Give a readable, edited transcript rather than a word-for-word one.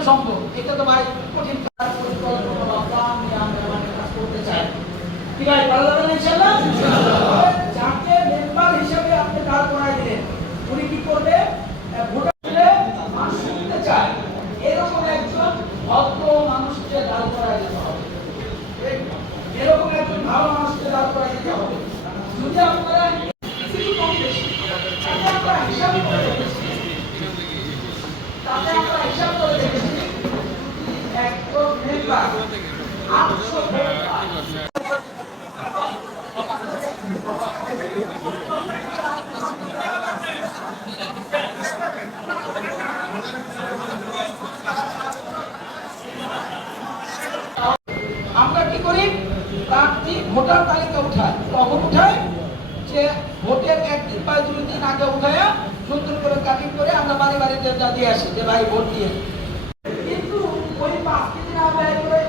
কিভাবে সম্ভব? এটা তো ভাই কঠিন কাজ, পরিকল্পনা বা প্ল্যান নিয়ে আমরা কাজ করতে চাই। কি ভাই পারা যাবে না ইনশাআল্লাহ? যাকে মেম্বার হিসেবে আপনি দাঁড় করাই দিলেন, উনি কি করবে? ভোটারে মানুষ শুনতে চায় এরকম একজন ভদ্র মানুষকে দাঁড় করাই দিতে হবে, এরকম একজন ভালো মানুষকে দাঁড় করাই দিতে হবে। যদি আপনারা কিছু কম বেশি তাতে আমরা হিসাব করে দেখেছি, একজন মেম্বার 800 ভোট পায়। আমরা কি করি? প্রার্থী ভোটার তালিকা উঠায়, কখন উঠায়? যে ভোটের একদিন বা 2 দিন আগে উঠায়া সুন্দর করে কাটিং করে আমরা বাড়ি বাড়িতে দিয়ে আসি যে ভাই ভোট দিয়ে। কিন্তু ওই 5 দিন আগে করে